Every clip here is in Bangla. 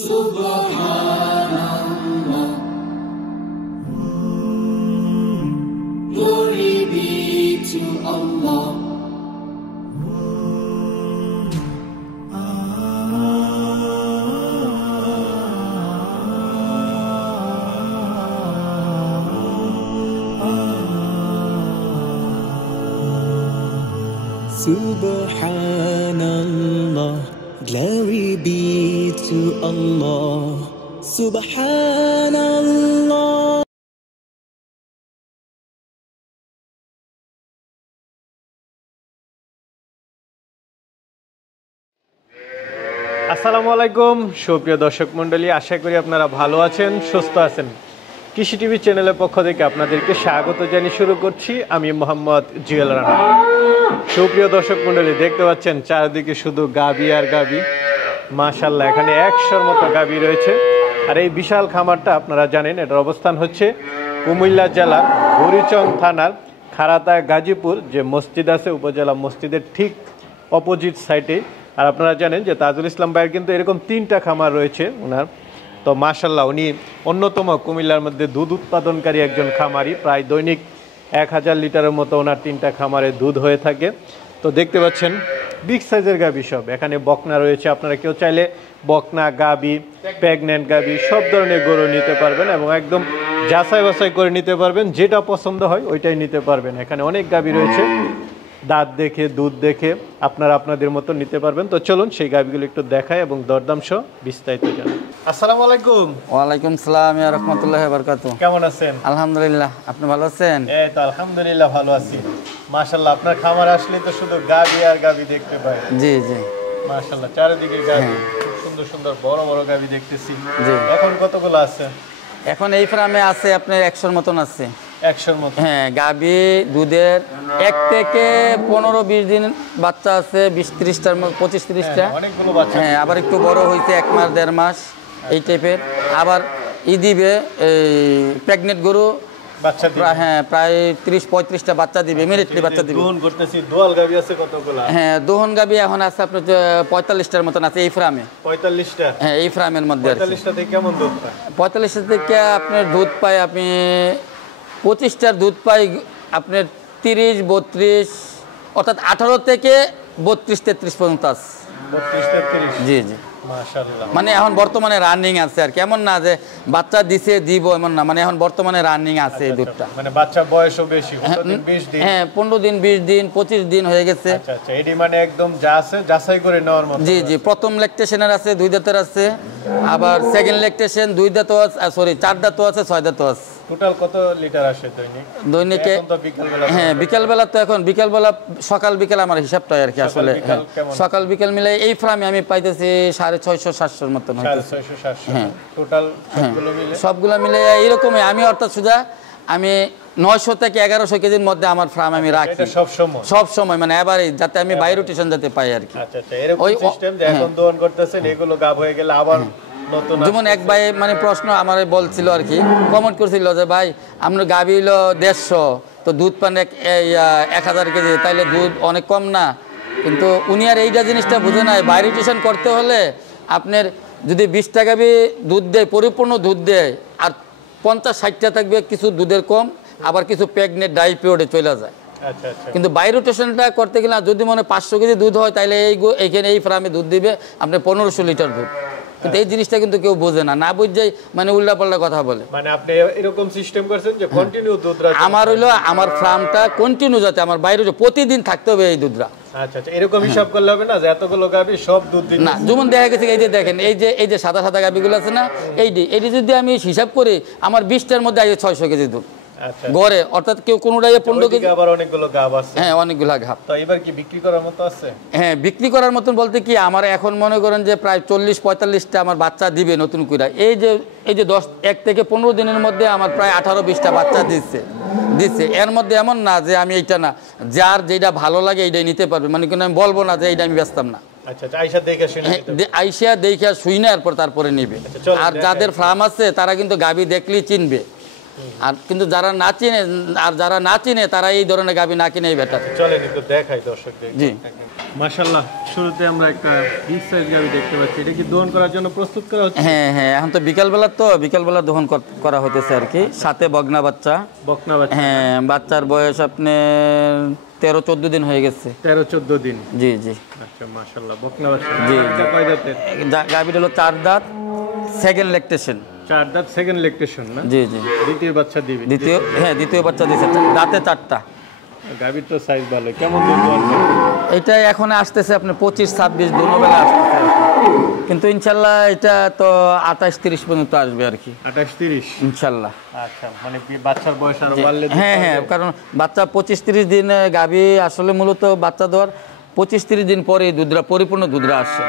Subhanallah, glory be to Allah. Subhanallah, glory be to Allah. Subhanallah. আসসালামু আলাইকুম সুপ্রিয় দর্শক মণ্ডলী, আশা করি আপনারা ভালো আছেন, সুস্থ আছেন। কৃষি টিভি চ্যানেলের পক্ষ থেকে আপনাদেরকে স্বাগত জানিয়ে শুরু করছি আমি মোহাম্মদ জুয়েল রানা। সুপ্রিয় দর্শক মণ্ডলী, দেখতে পাচ্ছেন চারিদিকে শুধু গাবি আর গাবি। মাশাআল্লাহ, এখানে 100-র মতো গাবি রয়েছে। আর এই বিশাল খামারটা আপনারা জানেন, এটার অবস্থান হচ্ছে কুমিল্লা জেলার বুড়িচং থানার খারাতা গাজীপুর যে মসজিদ আছে, উপজেলা মসজিদের ঠিক অপোজিট সাইডে। আর আপনারা জানেন যে তাজুল ইসলাম ভাইয়ের কিন্তু এরকম 3টা খামার রয়েছে ওনার। তো মাশাআল্লাহ, উনি অন্যতম কুমিল্লার মধ্যে দুধ উৎপাদনকারী একজন খামারি। প্রায় দৈনিক 1000 লিটারের মতো ওনার 3টা খামারে দুধ হয়ে থাকে। তো দেখতে পাচ্ছেন বিগ সাইজের গাবি সব। এখানে বকনা রয়েছে, আপনারা কেউ চাইলে বকনা, গাবি, প্রেগনেন্ট গাবি সব ধরনের গরু নিতে পারবেন এবং একদম যাচাই বাছাই করে নিতে পারবেন। যেটা পছন্দ হয় ওইটাই নিতে পারবেন। এখানে অনেক গাবি রয়েছে, দাঁত দেখে দুধ দেখে আপনারা আপনাদের মতো নিতে পারবেন। তো চলুন সেই গাবিগুলো একটু দেখায় এবং দরদাম সহ বিস্তারিত জানাই। আসসালামু আলাইকুম। ওয়ালাইকুম সালাম ইয়া রাহমাতুল্লাহি ওয়া বারাকাতুহু। কেমন আছেন? আলহামদুলিল্লাহ, আপনি ভালো আছেন? এই তো আলহামদুলিল্লাহ ভালো আছি। মাশাআল্লাহ, আপনার খামার আসলে তো শুধু গাবি আর গাবি দেখতে পাই। জি জি, মাশাআল্লাহ, চারিদিকে গাবি, খুব সুন্দর সুন্দর বড় বড় গাবি দেখতেছি। জি। এখন কতগুলো আছে? এখন এই ফার্মে আছে আপনার 100-র মতন আছে। 100-র মতো? হ্যাঁ, গাবি দুধের 1 থেকে 15-20 দিন বাচ্চা আছে, 20-30টার মতো, 25-30টা। অনেকগুলো বাচ্চা। হ্যাঁ, আবার একটু বড় হয়েছে 1 মাস 1.5 মাস এই টাইপের। আবার দিবে এই প্রেগনেন্ট গরু বাচ্চা দিবে। হ্যাঁ, প্রায় 30-35টা বাচ্চা দিবে, ইমিডিয়েটলি বাচ্চা দিবে। দোহন করতেছি, দোয়াল গাবি আছে কতগুলো? হ্যাঁ, দোহন গাবি এখন আছে আপনার 45টার মতন আছে এই ফার্মে। 45টা? হ্যাঁ, এই ফার্মের মধ্যে আর কি। 45টা থেকে কেমন দুধ পায়? 45টা থেকে আপনার দুধ পায়, আপনি 25টার দুধ পাই আপনার 30-32, অর্থাৎ 18 থেকে 32-33 পর্যন্ত আছে। 32-33? জি জি, মাশাআল্লাহ। মানে এখন বর্তমানে রানিং আছে আর কেমন না যে বাচ্চা দিছে দিব এমন না, মানে এখন বর্তমানে রানিং আছে এই দুধটা। মানে বাচ্চা বয়সও বেশি, 20 দিন? হ্যাঁ, 15 দিন, 20 দিন, 25 দিন হয়ে গেছে। আচ্ছা আচ্ছা, এডি মানে একদম যা আছে যাচাই করে নেওয়ার মতো? জি জি, প্রথম ল্যাকটেশনের আছে, 2 দাঁতের আছে, আবার সেকেন্ড ল্যাকটেশন 2 দাঁতও আছে, সরি 4 দাঁতও আছে, 6 দাঁতও আছে। টোটাল কত লিটার আসে দৈনিক? দৈনিকে এখন তো বিকালবেলা? হ্যাঁ, বিকালবেলা তো এখন বিকালবেলা সকাল বিকাল আমার হিসাবটা আর কি আসলে। হ্যাঁ, সকাল বিকাল মিলে এই ফার্মে আমি পাইতেছি 650-700-র মতন হইতেছে। 650-700 টোটাল সবগুলো মিলে? সবগুলো মিলে এইরকমই। আমি অর্থাৎ সুজা আমি 900 থেকে 1100 কেজির মধ্যে আমার ফার্ম আমি রাখি। এটা সব সময়? সব সময়, মানে এভারেজ, যাতে আমি বাই রোটেশন যাতে পাই আর কি। আচ্ছা আচ্ছা, এরকম সিস্টেম যে এখন দোহন করতেছেন, এগুলো গাব হয়ে গেলে আবার নতুন? যেমন এক ভাই মানে প্রশ্ন আমার বলছিল আর কি, কমেন্ট করছিল যে ভাই আপনার গাভী হলো 150, তো দুধ পান 1000 কেজি, তাইলে দুধ অনেক কম না? কিন্তু উনি আর এইটা জিনিসটা বুঝে নাই। বাই রোটেশন করতে হলে আপনার যদি 20টা গাভী দুধ দেয়, পরিপূর্ণ দুধ দেয়, আর 50-60টা থাকবে কিছু দুধের কম, আবার কিছু প্রেগনেন্ট ডাই পিরিয়ডে চলে যায়। আচ্ছা আচ্ছা, কিন্তু বাই রোটেশনটা করতে গেলে যদি মনে 500 কেজি দুধ হয়, তাহলে এইখানে এই ফার্মে দুধ দিবে আপনার 1500 লিটার দুধ। কিন্তু এই জিনিসটা কিন্তু কেউ বোঝে না, না বুঝে মানে উল্টাপাল্টা কথা বলে। মানে আপনি এরকম সিস্টেম করছেন যে কন্টিনিউ দুধ রাখেন? আমার হইলো আমার ফার্মটা কন্টিনিউ, যাতে আমার বাইরে প্রতিদিন থাকতে হবে এই দুধটা। আচ্ছা আচ্ছা, এরকম হিসাব করলে হবে না যে এতগুলো গাভী সব দুধ দিন না? যেমন দেখা গেছে এই যে দেখেন, এই যে সাদা সাদা গাভীগুলো আছে না, এইটি যদি আমি হিসাব করি, আমার 20টার মধ্যে 600 কেজি দুধ গড়ে, অর্থাৎ কেউ কোনোটাই 15 কেজি। আবার অনেকগুলো গাব আছে? হ্যাঁ, অনেকগুলো গাব। তো এবার কি বিক্রি করার মতো আছে? হ্যাঁ, বিক্রি করার মতন বলতে কি, আমার এখন মনে করেন যে প্রায় 40-45টা আমার বাচ্চা দিবে নতুন করে। এই যে 1 থেকে 15 দিনের মধ্যে আমার প্রায় 18-20টা বাচ্চা দিচ্ছে। এর মধ্যে এমন না যে আমি এইটা না, যার যেটা ভালো লাগে এইটাই নিতে পারবে, মানে কিন্তু আমি বলবো না যে এইটা আমি বেচতাম না। আচ্ছা, আইসা দেখে শুই না, তারপরে নিবে। আর যাদের ফার্ম আছে তারা কিন্তু গাভী দেখলেই চিনবে। আর কিন্তু যারা না চিনে আর যারা না চিনে তারা এই ধরনের গাভী না কিনেই বেটার। চলেন একটু দেখাই দর্শকদের। জি মাশাআল্লাহ, শুরুতে আমরা একটা বিগ সাইজ গাভী দেখতে পাচ্ছি। এটা কি দহন করার জন্য প্রস্তুত করা হচ্ছে? হ্যাঁ হ্যাঁ, এখন তো বিকালবেলা দহন করা হতেছে আর কি, সাথে বকনা বাচ্চা। হ্যাঁ, বাচ্চার বয়স আপনার 13-14 দিন হয়ে গেছে। 13-14 দিন। জি জি। আচ্ছা মাশাআল্লাহ, বকনা বাচ্চা। জি এটা কয় দাঁতের? গাভীটা হলো 4 দাঁত, সেকেন্ড ল্যাকটেশন। 4 দাঁত, সেকেন্ড ল্যাকটেশন না? জি জি। দ্বিতীয় বাচ্চা দিবে? দ্বিতীয় বাচ্চা দিছে, দাঁতে 4টা। গাভীর তো সাইজ ভালো। কেমন দুধ দোয়ান? এটা এখন আসতেছে আপনি 25-26 দুনোবেলা আসতেছে আর কি। কিন্তু ইনশাল্লাহ এটা তো 28-30 পর্যন্ত আসবে আর কি। 28-30 ইনশাল্লাহ। আচ্ছা, মানে বাচ্চার বয়স আরো বাড়লে? হ্যাঁ হ্যাঁ, কারণ বাচ্চা 25-30 দিন গাভী আসলে মূলত বাচ্চা দেওয়ার 25-30 দিন পরে দুধরা পরিপূর্ণ দুধরা আসে।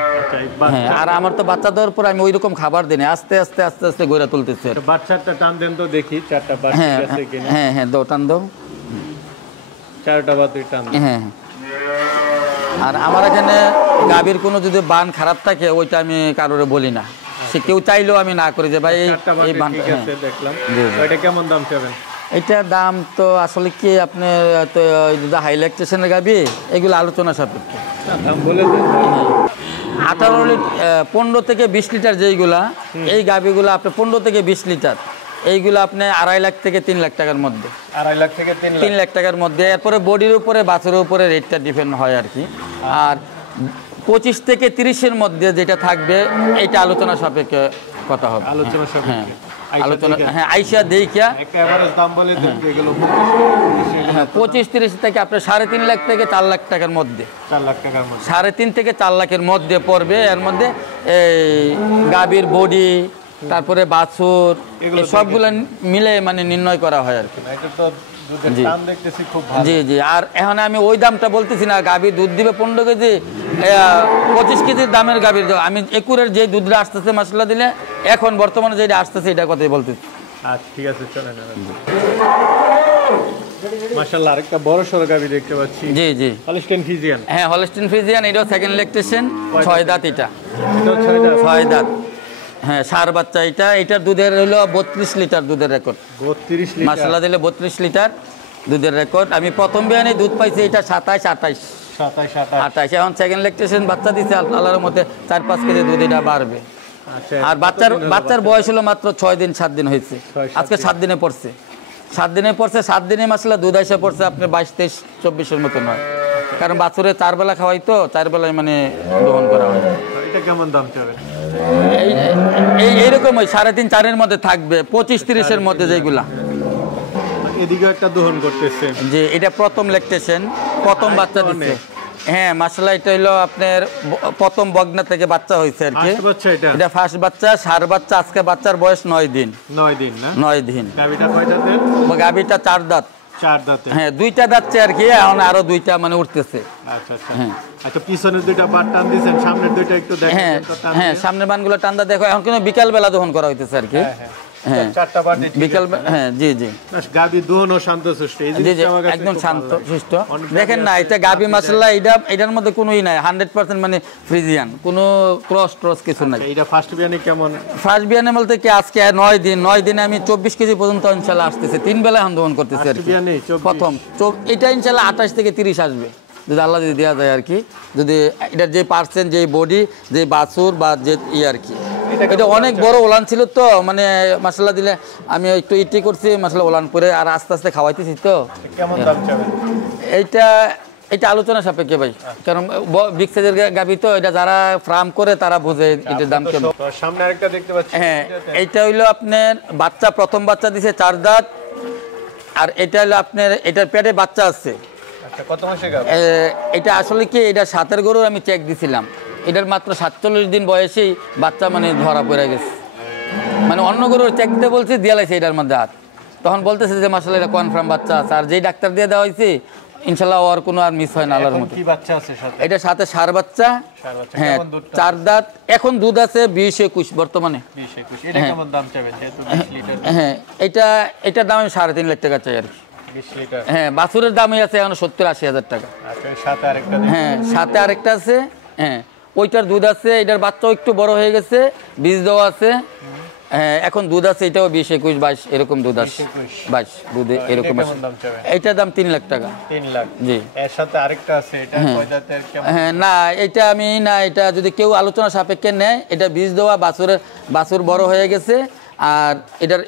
হ্যাঁ, আর আমার তো বাচ্চা দেওয়ার পর আমি ওই রকম খাবার দিই না, আস্তে আস্তে গড়া তুলতেছে। বাচ্চাটা টান দেন তো দেখি, 4টা বাচ্চা আছে কিনা। হ্যাঁ হ্যাঁ, দাও টান দাও। 4টা বাচ্চা টান। হ্যাঁ, আর আমার এখানে গাভীর কোনো যদি বান খারাপ থাকে ওইটা আমি কারোরে বলি না, সে কেউ চাইলেও আমি না করি যে ভাই এই বান। দেখলাম, এটা কেমন দাম চাবেন? এটার দাম তো আসলে কি আপনার তো হাই ল্যাকটেশনের গাভী, এগুলো আলোচনা সাপেক্ষে দাম বলে দেন। 15 থেকে 20 লিটার যেইগুলা, এই গাভীগুলো আপনার 15 থেকে 20 লিটার, এইগুলো আপনি 2.5 লাখ থেকে 3 লাখ টাকার মধ্যে। 2.5 লাখ থেকে 3 লাখ টাকার মধ্যে। এরপরে বডির উপরে বাছুরের উপরে রেটটা ডিপেন্ড হয় আর কি। আর 25 থেকে 30-এর মধ্যে যেটা থাকবে এটা আলোচনা সাপেক্ষে কথা হবে। আলোচনা সাপেক্ষে আলোচনা, হ্যাঁ, আইসা দেখিয়া একটা এভারেজ দাম বলে দেন এগুলো। হ্যাঁ, 25-30 থেকে আপনার 3.5 লাখ থেকে 4 লাখ টাকার মধ্যে। 4 লাখ টাকার মধ্যে, 3.5 থেকে 4 লাখের মধ্যে পড়বে। এর মধ্যে এই গাভীর বডি, তারপরে বাছুর, সবগুলো মিলে মানে নির্ণয় করা হয় আর কি। এটা তো দুধের দাম দেখতেছি খুব ভালো। জি জি। আর এখন আমি ওই দামটা বলতেছি না, গাভী দুধ দিবে 15 কেজি, 25 কেজির দামের গাভীর আমি একুরের যে দুধটা আসতেছে মশলা দিলে এখন বর্তমানে যেটা আসতেছে এটা কথাই বলতেছি। আচ্ছা ঠিক আছে, চলেন। মাশাআল্লাহ, আরেকটা বড় সরো গাভী দেখতে পাচ্ছি। জি জি। Holstein Friesian. হ্যাঁ, হলস্টেইন ফ্রিজিয়ান, এটাও সেকেন্ড ল্যাকটেশন, 6 দাঁত। এটাও 6 দাঁত। হ্যাঁ, সার বাচ্চা। এটার দুধের হলো 32 লিটার দুধের রেকর্ড। 32 লিটার মাশাআল্লাহ দিলে 32 লিটার দুধের রেকর্ড। আমি প্রথম বিয়ানে দুধ পাইছি এটা 27-28। এখন সেকেন্ড ল্যাকটেশন বাচ্চা দিছে, আল্লাহর মতে 4-5 কেজি দুধ এটা বাড়বে। আর বাচ্চার বয়স হলো মাত্র 6 দিন 7 দিন হয়েছে। আজকে 7 দিনে পড়ছে। 7 দিনে মাশাআল্লাহ দুধ এসে পড়ছে আপনি 22-23-24-এর মতো নয়, কারণ বাছুরে 4 বেলা খাওয়াই তো, 4 বেলায় মানে দহন করা হয়। এটা কেমন দাম চাবেন? এইরকম ওই 3.5-4-এর মধ্যে থাকবে, 25-30-এর মধ্যে যেগুলা। এদিকে একটা দহন করতেছে যে এটা প্রথম ল্যাকটেশন, প্রথম বাচ্চা দিচ্ছে। হ্যাঁ মাশাআল্লাহ, এটা হলো আপনার প্রথম বগনা থেকে বাচ্চা হয়েছে আর কি। এটা ফার্স্ট বাচ্চা, সার বাচ্চা। আজকে বাচ্চার বয়স 9 দিন। 9 দিন না? 9 দিন। গাভীটা কয়টা দাঁত? গাভীটা 4 দাঁত। 4 দাঁতে। হ্যাঁ, 2টা দাঁতছে আর কি, এখন আরো 2টা মানে উঠতেছে। আচ্ছা আচ্ছা। আচ্ছা, পিছনের 2টা বাট টান দিয়েছেন, সামনের 2টা একটু দেখেন। হ্যাঁ, সামনের বানগুলো টান্দা দেখো। এখন কিন্তু বিকাল বেলা দহন করা হইতেছে আর কি। হ্যাঁ, 4টা বাট বিকাল। হ্যাঁ জি জি। গাভী দহনও শান্তশিষ্ট, একদম শান্তশিষ্ট। দেখেন না, এটা গাভী মাশাআল্লাহ, এটার মধ্যে কোনোই নাই, 100% মানে ফ্রিজিয়ান, কোনো ক্রস কিছু নাই। এটা ফার্স্ট বিয়ানে কেমন? ফার্স্ট বিয়ানে বলতে কি আজকে 9 দিন। 9 দিনে আমি 24 কেজি পর্যন্ত ইনশাআল্লাহ আসতেছে, 3 বেলা এখন দহন করতেছে আর কি। প্রথম এটা ইনশাআল্লাহ 28 থেকে 30 আসবে যদি আল্লাহ যদি দেওয়া যায় আর কি। যদি এটার যে পার্সেন্ট, যে বডি, যে বাছুর বা যে আর কি। এটা অনেক বড় ওলান ছিল তো, মানে মাশাআল্লাহ দিলে আমি একটু ইটি করছি মাশাআল্লাহ ওলান করে, আর আস্তে আস্তে খাওয়াইতেছি তো। কেমন দাম চাবেন? এটা আলোচনা সাপেক্ষে ভাই, কারণ বিগ সাইজের গাভী তো, এটা যারা ফার্ম করে তারা বোঝে এটার দাম কেমন। সামনে আরেকটা দেখতে পাচ্ছি। হ্যাঁ, এইটা হইলো আপনার বাচ্চা, প্রথম বাচ্চা দিছে 4 দাঁত। আর এটা হলো আপনার, এটার পেটে বাচ্চা আছে। আচ্ছা, কত মাসের গাভী? এটা আসলে কি, এটা 7 গরু আমি চেক দিছিলাম, এটার মাত্র 47 দিন বয়সেই বাচ্চা মানে ধরা পড়ে গেছে। মানে অন্য গরুর চেক দিতে বলছি, দিয়ে লাইছে এটার মধ্যে হাত, তখন বলতেছে যে মাশাআল্লাহ এটা কনফার্ম বাচ্চা আছে। আর যেই ডাক্তার দিয়ে দেওয়া হয়েছে ইনশাআল্লাহ ওর কোনো আর মিস হয় না আল্লাহর মতো। কি বাচ্চা আছে সাথে? এটা সাথে সার বাচ্চা। হ্যাঁ, 4 দাঁত। এখন দুধ আছে 20-21 বর্তমানে। 20-21। এটা কেমন দাম চাবেন? যেহেতু 20 লিটার। হ্যাঁ, এটার দাম আমি 3.5 লাখ টাকা চাই আর কি। 20 লিটার। হ্যাঁ, বাছুরের দামই আছে এখন 70-80 হাজার টাকা। আচ্ছা, সাথে আরেকটা। হ্যাঁ, সাথে আরেকটা আছে। হ্যাঁ, ওইটার দুধ আছে, এটার বাচ্চাও একটু বড় হয়ে গেছে, বীজ দেওয়া আছে। হ্যাঁ এখন দুধ আছে, এটাও 20, 21, 22 এরকম দুধ আছে, 22 দুধ এরকম আছে। কেমন দাম চাবেন? এইটার দাম 3 লাখ টাকা। 3 লাখ। জি। এর সাথে আরেকটা আছে, এটা কয় দাঁতের কেমন? হ্যাঁ না এটা আমি না, এটা যদি কেউ আলোচনা সাপেক্ষে নেয়, এটা বীজ দেওয়া, বাছুর বড় হয়ে গেছে, আর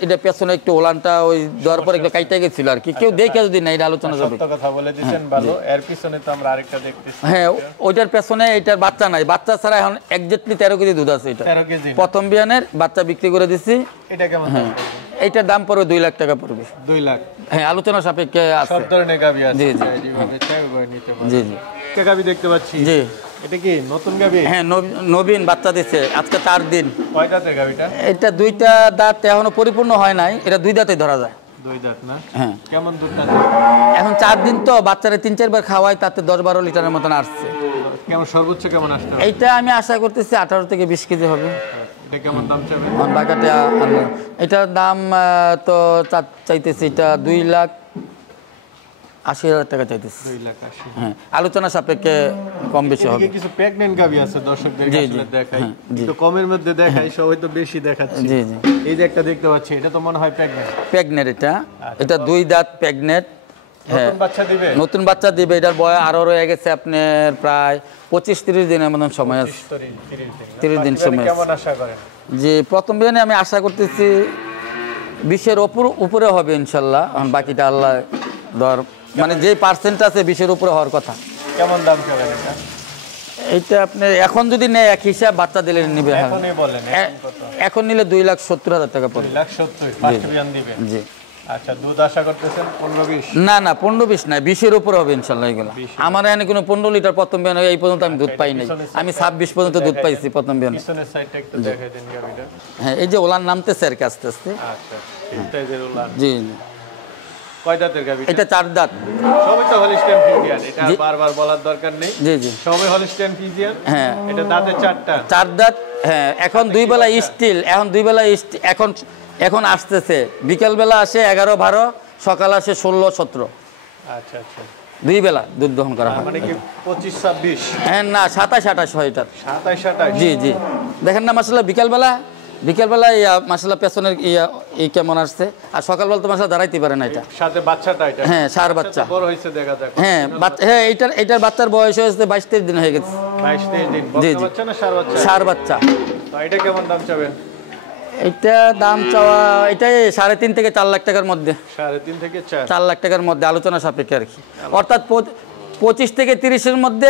এটা পেছনে একটু ওলানটা ওই দেওয়ার পর একটু কাইটা গেছিল আর কি, কেউ দেখে যদি না এটা আলোচনা যাবে। সত্য কথা বলে দিয়েছেন, ভালো। এর পিছনে তো আমরা আরেকটা দেখতেছি। হ্যাঁ ওইটার পেছনে এটার বাচ্চা নাই, বাচ্চা ছাড়া এখন এক্স্যাক্টলি 13 কেজি দুধ আছে। এটা 13 কেজি প্রথম বিয়ানের বাচ্চা বিক্রি করে দিচ্ছি। এটা কেমন দাম? এইটার দাম পড়বে 2 লাখ টাকা পড়বে। 2 লাখ। হ্যাঁ আলোচনা সাপেক্ষে আছে। সব ধরনের গাভী আছে। জি, জি। যেভাবে চাই ওইভাবে নিতে পারবেন। জি জি একটা গাভী দেখতে পাচ্ছি। জি। এটা কি নতুন গাভী? হ্যাঁ নবীন বাচ্চা দিচ্ছে আজকে 4 দিন। কয় দাঁতের গাভীটা? এটা 2টা দাঁত এখনো পরিপূর্ণ হয় নাই, এটা 2 দাঁতে ধরা যায়। 2 দাঁত না? হ্যাঁ। কেমন দুধটা? এখন 4 দিন তো বাচ্চারা 3-4 বার খাওয়ায়, তাতে 10-12 লিটারের মতন আসছে। কেমন সর্বোচ্চ কেমন আসতে হবে? এইটা আমি আশা করতেছি 18 থেকে 20 কেজি হবে। এটা কেমন দাম চাবেন? বাগাটা এটার দাম তো চাইতেছি, এটা 2,80,000 টাকা চাইতেছি। 2,80,000। হ্যাঁ আলোচনা সাপেক্ষে কম বেশি হবে। কিছু প্রেগন্যান্ট গাভী আছে, দর্শকদের জি, আসলে জি। দেখাই। হ্যাঁ, জি। একটু কমের মধ্যে দেখাই, সবাই তো বেশি দেখাচ্ছে। জি জি এই যে একটা দেখতে পাচ্ছি, এটা তো মনে হয় প্রেগন্যান্ট। প্রেগনেট, এটা 2 দাঁত প্রেগনেট। হ্যাঁ নতুন বাচ্চা দিবে? নতুন বাচ্চা দিবে। এটার বয়স আরও রয়ে গেছে আপনার প্রায় 25-30 দিনের মতন সময় আছে। 30 দিন সময় আছে। কেমন আশা করেন? যে প্রথম বিয়ানে আমি আশা করতেছি 20-এর উপরে হবে ইনশাল্লাহ। এখন বাকিটা আল্লাহ ধর, মানে যে পার্সেন্ট আছে 20-এর উপরে হওয়ার কথা। কেমন দাম চাবেন এটা? এইটা আপনি এখন যদি নেয় এক হিসাব বাচ্চা দিলে নিবে। হ্যাঁ এখনই বলেন এখন কত? এখন নিলে 2,70,000 টাকা পড়বে। 2,70,000 ফার্স্ট বিয়ান দিবেন? জি। আচ্ছা, দুধ আশা করতেছেন 15-20? না না 15-20 না, 20-এর উপরে হবে ইনশাল্লাহ। এগুলো আমার এখানে কোনো 15 লিটার প্রথম বিয়ান এই পর্যন্ত আমি দুধ পাই নাই। আমি 26 পর্যন্ত দুধ পাইছি প্রথম বিয়ানে। পিছনের সাইডটা একটু দেখাই দেন গাভীটা। হ্যাঁ এই যে ওলান নামতেছে আর কি আস্তে আস্তে। আচ্ছা, এই যে উলান। জি জি। কয় দাঁতের গাভী? এটা 4 দাঁত। সবই তো হলিস্টিয়ান ফ্রিজিয়ান, এটা আর বারবার বলার দরকার নেই। জি জি। সবই হলিস্টিয়ান ফ্রিজিয়ান। হ্যাঁ এটা দাঁতে 4টা। 4 দাঁত। হ্যাঁ এখন 2 বেলা স্টিল, এখন আসতেছে। বিকেল বেলা আসে 11-12, সকাল আসে 16-17। আচ্ছা আচ্ছা। 2 বেলা দুধ দহন করা হয়। মানে কি 25-26? হ্যাঁ না 27-28 হয় এটা। 27-28? জি জি। দেখেন না মাসাল্লাহ বিকেলবেলা মাসাল্লাহ পেছনের এই কেমন আসছে, আর সকালবেলা তো মাসাল্লাহ দাঁড়াইতে পারে না। এটা সাথে বাচ্চাটা, এটা হ্যাঁ সার বাচ্চা বড় হইছে দেখা যাক। হ্যাঁ হ্যাঁ এইটার বাচ্চার বয়স হয়েছে 22-23 দিন হয়ে গেছে। 22-23 দিন। জি, বকনা জি। বাচ্চা না সার বাচ্চা? সার বাচ্চা। তো এটা কেমন দাম চাবেন? এটা দাম চাওয়া এটাই 3.5 থেকে 4 লাখ টাকার মধ্যে। 3.5 থেকে 4? 4 লাখ টাকার মধ্যে আলোচনা সাপেক্ষে আর কি। অর্থাৎ 25 থেকে 30-এর মধ্যে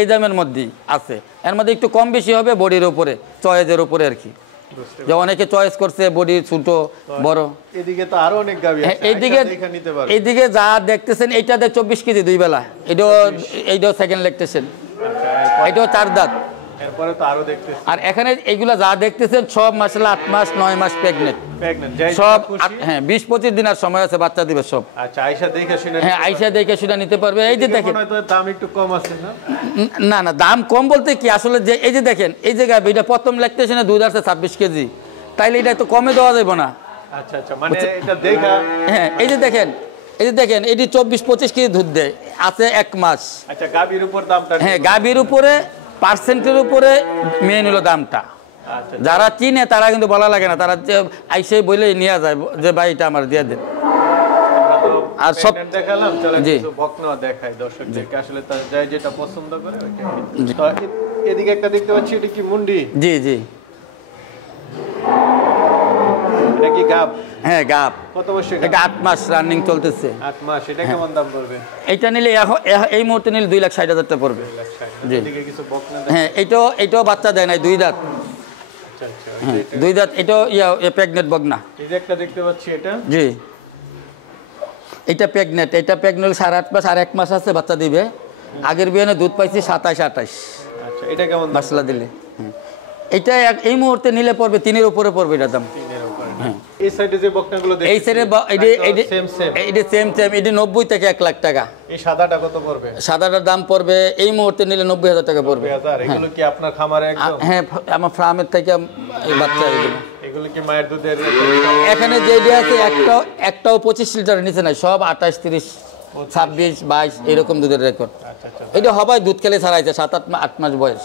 এই দামের মধ্যেই আছে। এর মধ্যে একটু কম বেশি হবে বডির উপরে, চয়েসের উপরে আর কি। যে অনেকে চয়েস করছে বডি ছোট বড়। এদিকে তো আরো অনেক গাভী আছে, এইদিকে যা দেখতেছেন এইটাতে 24 কেজি 2 বেলা। এইটাও সেকেন্ড ল্যাকটেশন। এটাও 4 দাঁত। এরপরে তো আরো দেখতেছি। আর এখানে এইগুলা যা দেখতেছেন সব মাসাল্লাহ 8 মাস 9 মাস প্রেগনেন্ট সব। হ্যাঁ 20-25 দিনের সময় আছে, বাচ্চা দিবে সব। আচ্ছা, আয়শা দেখে শুনে? হ্যাঁ আইসা দেখে শুনে নিতে পারবে। এই যে দেখেন দাম একটু কম আছে না? না না দাম কম বলতে কি আসলে, যে এই যে দেখেন এই যে গাভী এটা প্রথম ল্যাকটেশনে দুধ আসছে 26 কেজি, তাইলে এটা তো কমে দেওয়া যাবে না। আচ্ছা আচ্ছা, মানে এটা দেখা। হ্যাঁ এই যে দেখেন এটি 24-25 কেজি দুধ দেয়, আছে 1 মাস। আচ্ছা, গাভীর উপর দামটা? হ্যাঁ গাভীর উপরে পার্সেন্টের উপরে মেন হলো দামটা। আচ্ছা, যারা চিনে তারা কিন্তু বলা লাগে না, তারা আইসেই বলে নিয়ে যায় যে ভাই এটা আমার দিয়ে দেন। আর সব দেখালাম, চলে জি কিছু বকনা দেখাই দর্শকদেরকে, আসলে তারা যাই যেটা পছন্দ করে ওইটা। তো এদিকে একটা দেখতে পাচ্ছি, এটা কি মুন্ডি? জি জি। এটা কি গাব? হ্যাঁ গাব। কত বছর? এটা 8 মাস রানিং চলতেছে। 8 মাস। এটা কেমন দাম পড়বে? এটা নিলে এই মুহূর্তে নিলে 2,60,000 টাকা পড়বে। জি। এদিকে কিছু বকনা হ্যাঁ এটাও বাচ্চা দেয় নাই, 2 দাঁত। আচ্ছা আচ্ছা। হ্যাঁ 2 দাঁত। এটাও প্রেগনেন্ট বকনা। এই যে একটা দেখতে পাচ্ছি, এটা? জি এটা প্রেগনেন্ট। এটা প্রেগনেন্ট 8.5 মাস, আর 1 মাস আছে বাচ্চা দিবে। আগের বিয়ানে দুধ পাইছি 27-28। আচ্ছা, এটা কেমন দাম? মশলা দিলে এটা এই মুহূর্তে নিলে পড়বে 3-এর উপরে পড়বে এটা দাম। এই সাইডে যে বকনাগুলো দেখছি, এই সাইডে এটা সেম এটা 90 থেকে 1 লাখ টাকা। এই সাদাটা কত পড়বে? সাদাটার দাম পড়বে এই মুহূর্তে নিলে 90,000 টাকা পড়বে। 90,000? এগুলো কি আপনার খামারে একদম? হ্যাঁ আমার ফার্মের থেকে এই বাচ্চা এগুলো কি মায়ের দুধের? এখানে যে আছে একটাও 25 লিটারের নিচে নাই, সব 28, 30, 26, 22 এরকম দুধের রেকর্ড। আচ্ছা আচ্ছা। এটা হবাই দুধ খেলে ছাড়াইছে 7-8 মাস বয়স।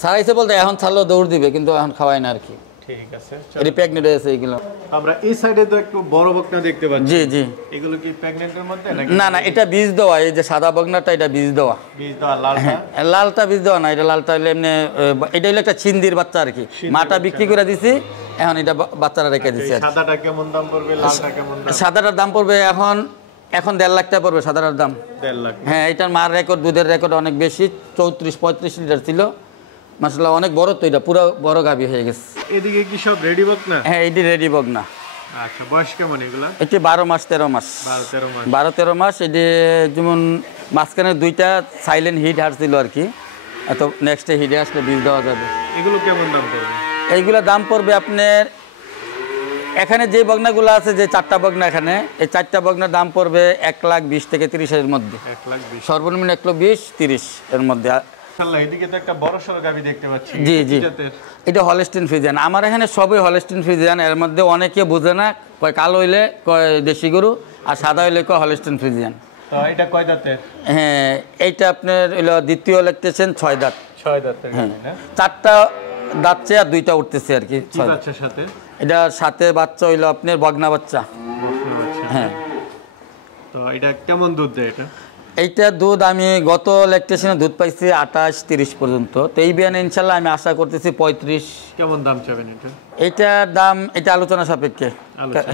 ছাড়াইছে বলতে এখন ছাড়লেও দৌড় দিবে, কিন্তু এখন খাওয়াই না আর কি। ঠিক আছে, এটি প্রেগনেন্ট হয়েছে এগুলো। আমরা এই সাইডে তো একটু বড় বকনা দেখতে পাচ্ছি। জি জি। এগুলো কি প্রেগনেন্টের মধ্যে নাকি? না না, এটা বীজ দেওয়া। এই যে সাদা বকনাটা এটা বীজ দেওয়া। বীজ দেওয়া লালটা? লালটা বীজ দেওয়া না, এটা লালটা হলে এমনি এটা হলো একটা চিন্দির বাচ্চা আর কি। মাটা বিক্রি করে দিছি, এখন এটা বাচ্চারা রেখে দিছি। সাদাটা কেমন দাম পড়বে, লালটা কেমন দাম? সাদাটার দাম পড়বে এখন 1.5 লাখ টাকা পড়বে সাদাটার দাম। 1.5 লাখ? হ্যাঁ, এটার মার রেকর্ড, দুধের রেকর্ড অনেক বেশি, 34-35 লিটার ছিল। মাশাআল্লাহ অনেক বড়, তো এটা পুরো বড় গাভী হয়ে গেছে। এদিকে কি সব রেডি বকনা? হ্যাঁ, এটি রেডি বকনা। আচ্ছা, বয়স কেমন এগুলা? এটি 12 মাস 13 মাস। 12-13 মাস। এটি যেমন মাঝখানে 2টা সাইলেন্ট হিট হারছিল আর কি, তো নেক্সটে হিটে আসলে বীজ দেওয়া যাবে। এগুলো কেমন দাম পড়বে? এইগুলো দাম পড়বে আপনার, এখানে যে বগনাগুলো আছে, যে 4টা বগনা এখানে, এই 4টা বগনার দাম পড়বে 1,20,000 থেকে 30,000 এর মধ্যে। 1,20,000? সর্বনিম্ন 1,20,000-30,000 এর মধ্যে। এদিকে তো একটা বড় সড়ো গাভী দেখতে পাচ্ছি। জি জি, এটা হলস্টিন ফ্রিজিয়ান। আমার এখানে সবই হলস্টিন ফ্রিজিয়ান। এর মধ্যে অনেকে বোঝে না, কয় কালো হইলে কয় দেশি গরু, আর সাদা হইলে কয় হলস্টিন ফ্রিজিয়ান। তো এটা কয় দাঁতের? হ্যাঁ, এইটা আপনার হলো দ্বিতীয় ল্যাকটেশন, 6 দাঁত। 6 দাঁতের গাভী না? 4টা দাঁতছে আর 2টা উঠতেছে আর কি। কি বাচ্চার সাথে? এটার সাথে বাচ্চা হইলো আপনার বগনা বাচ্চা। হ্যাঁ। তো এটা কেমন দুধ দেয় এটা? এইটা দুধ আমি গত ল্যাকটেশনে দুধ পাইছি 28-30 পর্যন্ত। তো এই বিয়ানে ইনশাল্লাহ আমি আশা করতেছি 35। কেমন দাম চাবেন এটা? এইটার দাম এটা আলোচনা সাপেক্ষে।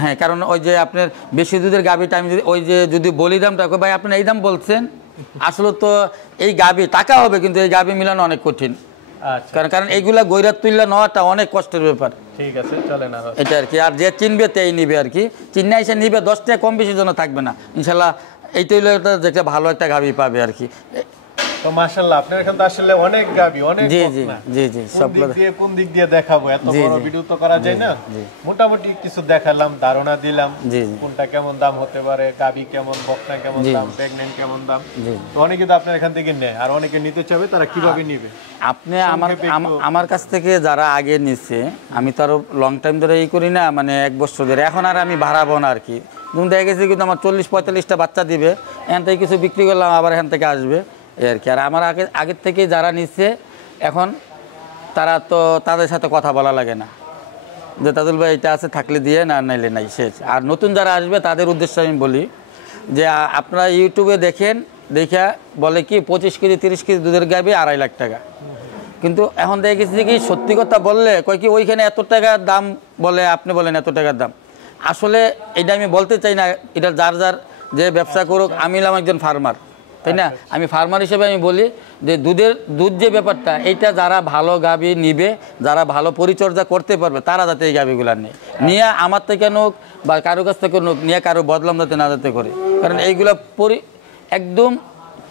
হ্যাঁ, কারণ ওই যে আপনার বেশি দুধের গাভীটা আমি যদি বলি দামটা, ভাই আপনি এই দাম বলছেন, আসলে তো এই গাভী টাকা হবে, কিন্তু এই গাভী মিলানো অনেক কঠিন। আচ্ছা, কারণ এইগুলা গৈরাত তুললা নেওয়াটা অনেক কষ্টের ব্যাপার। ঠিক আছে, চলেন আর এটা আর কি। আর যে চিনবে তেই নিবে আর কি, চিন্না এসে নিবে, 10 টাকা কম বেশি জন্য থাকবে না ইনশাল্লাহ। এইটা হইলো একটা ভালো একটা গাভী পাবে আর কি। তো মাশাআল্লাহ, আপনার এখানে তো আসলে অনেক গাভী, অনেক জি জি জি জি, সব কোন দিক দিয়ে দেখাবো, এত বড় ভিডিও তো করা যায় না। মোটামুটি কিছু দেখালাম, ধারণা দিলাম কোনটা কেমন দাম হতে পারে, গাভী কেমন, বকনা কেমন দাম, প্রেগন্যান্ট কেমন দাম। তো অনেকে তো আপনার এখান থেকে নেয়, আর অনেকে নিতে চাবে, তারা কিভাবে নিবে? আপনি আমার কাছ থেকে যারা আগে নিছে, আমি তো আরো লং টাইম ধরে এই করি না, মানে 1 বছর ধরে, এখন আর আমি বাড়াবো না আর কি। দেখা গেছে কিন্তু আমার 40-45টা বাচ্চা দিবে, এখান থেকে কিছু বিক্রি করলাম, আবার এখান থেকে আসবে এই আর কি। আর আমার আগের থেকে যারা নিচ্ছে, এখন তারা তো তাদের সাথে কথা বলা লাগে না, যে তাদুল ভাই এটা আছে, থাকলে দিয়ে, না নাইলে নাই, শেষ। আর নতুন যারা আসবে তাদের উদ্দেশ্যে আমি বলি যে আপনারা ইউটিউবে দেখেন, দেখা বলে কি 25 কেজি 30 কেজি দুধের গাভী 2.5 লাখ টাকা, কিন্তু এখন দেখে গেছি কি সত্যি কথা বললে কয় কি ওইখানে এত টাকার দাম বলে, আপনি বলেন এত টাকার দাম। আসলে এটা আমি বলতে চাই না, এটা যার যার যে ব্যবসা করুক। আমি হলাম একজন ফার্মার, তাই না? আমি ফার্মার হিসেবে আমি বলি যে দুধ যে ব্যাপারটা, এইটা যারা ভালো গাভী নিবে, যারা ভালো পরিচর্যা করতে পারবে, তারা যাতে এই গাভীগুলো নেয়, নিয়ে আমার থেকে নোক বা কারো কাছ থেকে নোক, নিয়ে কারো বদলাম যাতে না যাতে করে। কারণ এইগুলো একদম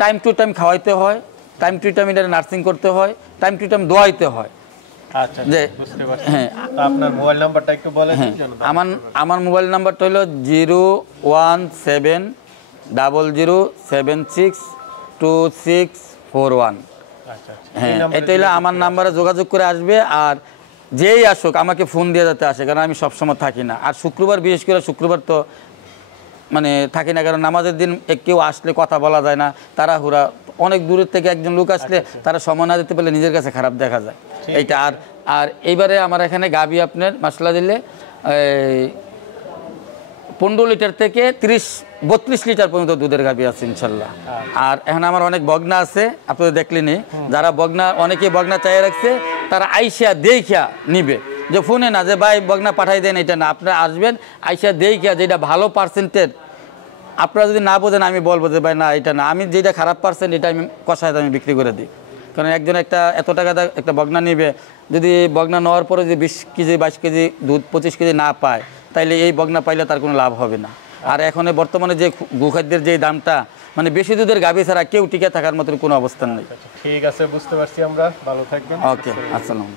টাইম টু টাইম খাওয়াইতে হয়, টাইম টু টাইম এটা নার্সিং করতে হয়, টাইম টু টাইম দোয়াইতে হয়। আচ্ছা, বুঝতে পারছি। হ্যাঁ, আপনার মোবাইল নাম্বারটা একটু বলেন। আমার মোবাইল নাম্বারটা হলো 01700762641। হ্যাঁ, এটা হলো আমার নাম্বারে যোগাযোগ করে আসবে। আর যেই আসুক আমাকে ফোন দিয়ে যাতে আসে, কারণ আমি সবসময় থাকি না। আর শুক্রবার, বিশেষ করে শুক্রবার তো মানে থাকি না, কারণ নামাজের দিন কেউ আসলে কথা বলা যায় না, তাড়াহুড়া, অনেক দূরের থেকে একজন লোক আসলে তারা সময় না দিতে পারলে নিজের কাছে খারাপ দেখা যায় এইটা। আর এইবারে আমার এখানে গাভী আপনার মাসলা দিলে 15 লিটার থেকে 30-32 লিটার পর্যন্ত দুধের গাভী আছে ইনশাল্লাহ। আর এখন আমার অনেক বগনা আছে, আপনারা দেখলেনি, যারা বগনা, অনেকে বগনা চাই রাখছে, তারা আইসা দেখিয়া নিবে, যে ফোনে না যে ভাই বগনা পাঠাই দেন, এটা না, আপনারা আসবেন আইসা দেখিয়া, যেটা ভালো পার্সেন্টের, আপনারা যদি না বোঝেন আমি বলবো যে ভাই না এটা না, আমি যেটা খারাপ পার্সেন্ট এটা আমি কষায় আমি বিক্রি করে দিই। কারণ একজন এত টাকা একটা বগনা নিবে, যদি বগনা নেওয়ার পরে যদি 20 কেজি 22 কেজি দুধ 25 কেজি না পায়, তাইলে এই বগনা পাইলে তার কোনো লাভ হবে না। আর এখন বর্তমানে যে গোখাদ্যের যে দামটা, মানে বেশি দুধের গাভী ছাড়া কেউ টিকে থাকার মতো কোনো অবস্থান নেই। ঠিক আছে, বুঝতে পারছি আমরা। ভালো থাকবেন। ওকে, আসসালাম।